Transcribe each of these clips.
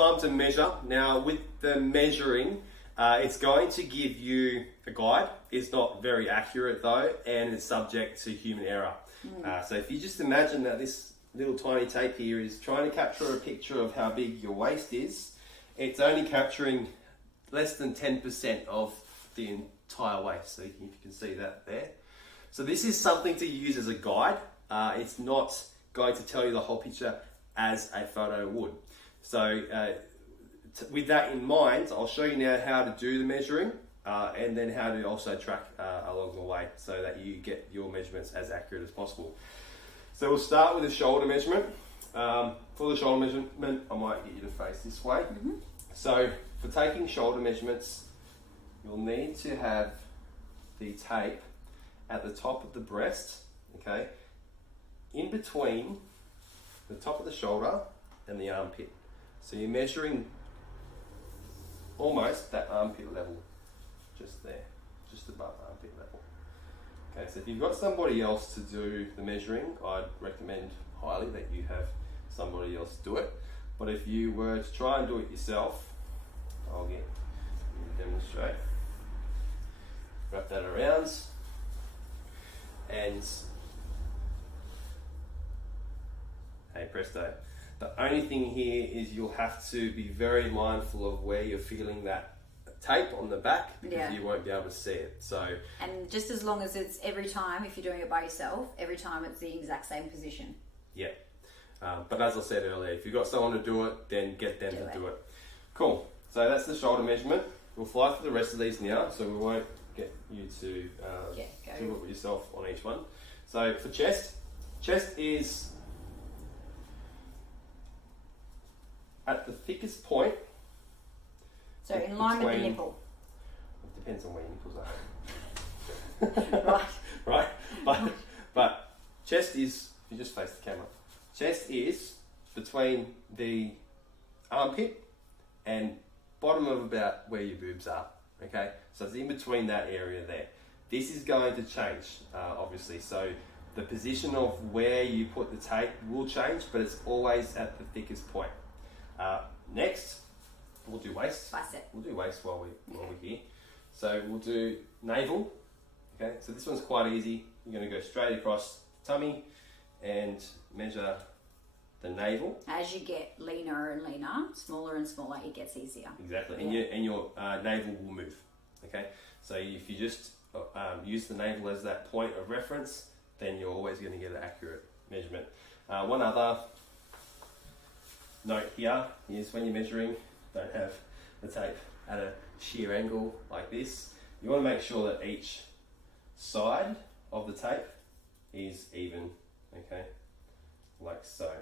time to measure. Now with the measuring, it's going to give you a guide. It's not very accurate though, and it's subject to human error. So if you just imagine that this little tiny tape here is trying to capture a picture of how big your waist is, it's only capturing less than 10% of the entire waist. So if you can see that there. So this is something to use as a guide. It's not going to tell you the whole picture as a photo would. So with that in mind, I'll show you now how to do the measuring and then how to also track along the way so that you get your measurements as accurate as possible. So we'll start with the shoulder measurement. For the shoulder measurement, I might get you to face this way. So for taking shoulder measurements, you'll need to have the tape at the top of the breast, okay, in between the top of the shoulder and the armpit. So you're measuring almost that armpit level, just there, just above armpit level. Okay, so if you've got somebody else to do the measuring, I'd recommend highly that you have somebody else do it. But if you were to try and do it yourself, I'll get you to demonstrate. Wrap that around, and hey presto. The only thing here is you'll have to be very mindful of where you're feeling that tape on the back, because you won't be able to see it. So, and just as long as it's every time, if you're doing it by yourself, every time it's the exact same position. Yeah. But as I said earlier, if you've got someone to do it, then get them to do it. Cool. So that's the shoulder measurement. We'll fly through the rest of these now, so we won't get you to do it with yourself on each one. So for chest is at the thickest point. So in line with the nipple. It depends on where your nipples are. Right. But chest is, if you just face the camera, chest is between the armpit and bottom of about where your boobs are. Okay, so it's in between that area there. This is going to change, obviously. So the position of where you put the tape will change, but it's always at the thickest point. Next, we'll do waist. Bicep. We'll do waist while we're here. So we'll do navel. Okay, so this one's quite easy. You're going to go straight across tummy and measure the navel. As you get leaner and leaner, smaller and smaller, it gets easier. Exactly, and your navel will move. Okay, so if you just use the navel as that point of reference, then you're always going to get an accurate measurement. One other note here is when you're measuring, don't have the tape at a sheer angle like this. You want to make sure that each side of the tape is even, okay, like so.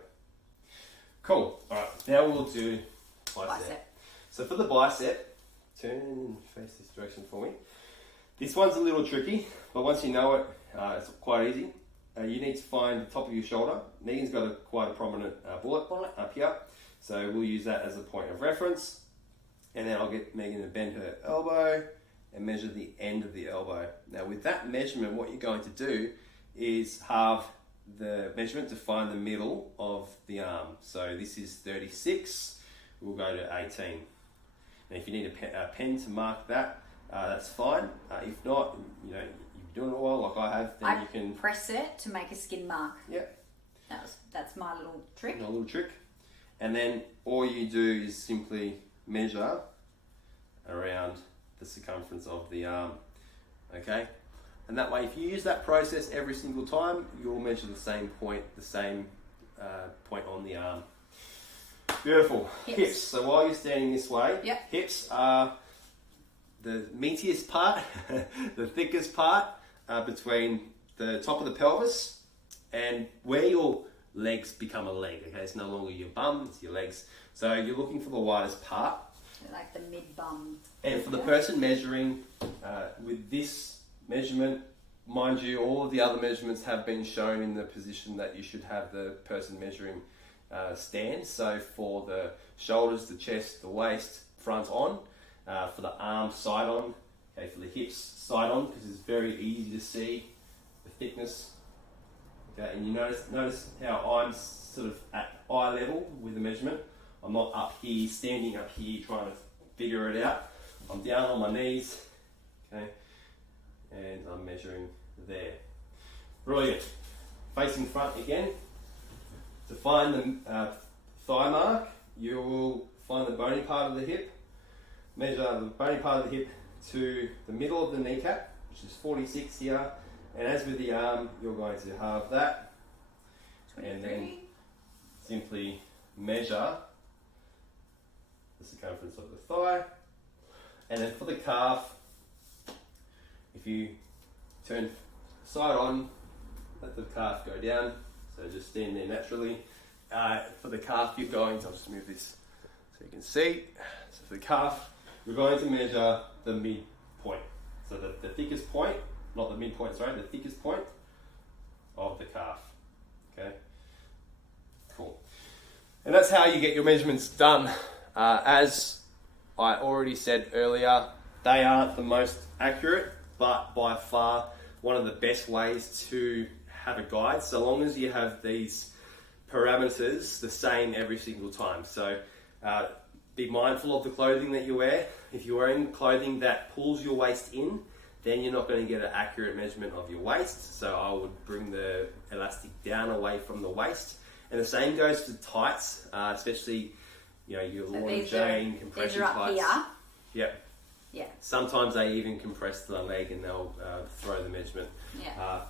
Cool. All right, now we'll do bicep. So for the bicep, turn and face this direction for me. This one's a little tricky, but once you know it, it's quite easy. You need to find the top of your shoulder. Megan's got quite a prominent bullet up here, so we'll use that as a point of reference. And then I'll get Megan to bend her elbow and measure the end of the elbow. Now with that measurement, what you're going to do is halve the measurement to find the middle of the arm. So this is 36, we'll go to 18. Now if you need a pen to mark that, that's fine. If not, you know, you're doing it well like I have, then you can press it to make a skin mark. Yep. That's my little trick. A little trick. And then all you do is simply measure around the circumference of the arm. Okay? And that way, if you use that process every single time, you'll measure the same point on the arm. Beautiful. Hips. So while you're standing this way, hips are the meatiest part, the thickest part between the top of the pelvis and where your legs become a leg. Okay, it's no longer your bum, it's your legs. So you're looking for the widest part. Like the mid-bum. And for the person measuring with this measurement, mind you, all of the other measurements have been shown in the position that you should have the person measuring stand. So for the shoulders, the chest, the waist, front on. For the arm, side on. Okay, for the hips, side on, because it's very easy to see the thickness. Okay, and you notice how I'm sort of at eye level with the measurement. I'm not up here, standing up here trying to figure it out. I'm down on my knees, okay, and I'm measuring there. Brilliant. Facing front again. To find the thigh mark, you will find the bony part of the hip. Measure the bony part of the hip to the middle of the kneecap, which is 46 here. And as with the arm, you're going to halve that. 23. And then simply measure the circumference of the thigh. And then for the calf, if you turn side on, let the calf go down. So just stand there naturally. For the calf, you're going to, I'll just move this so you can see. So for the calf, we're going to measure the midpoint. So the thickest point, not the midpoint, sorry, the thickest point of the calf. Okay, cool. And that's how you get your measurements done. As I already said earlier, they aren't the most accurate, but by far one of the best ways to have a guide, so long as you have these parameters the same every single time. So be mindful of the clothing that you wear. If you're wearing clothing that pulls your waist in, then you're not going to get an accurate measurement of your waist. So I would bring the elastic down away from the waist. And the same goes for tights, especially your Lord Jane compression up tights. Here. Yep. Yeah. Sometimes they even compress the leg and they'll throw the measurement. Yeah.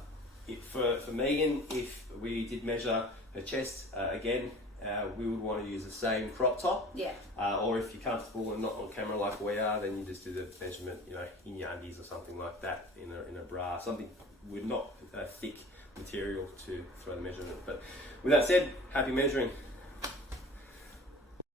For Megan, if we did measure her chest, again, we would want to use the same crop top. Yeah. Or if you're comfortable and not on camera like we are, then you just do the measurement, in your undies or something like that, in a bra, something with not thick material to throw the measurement. But with that said, happy measuring.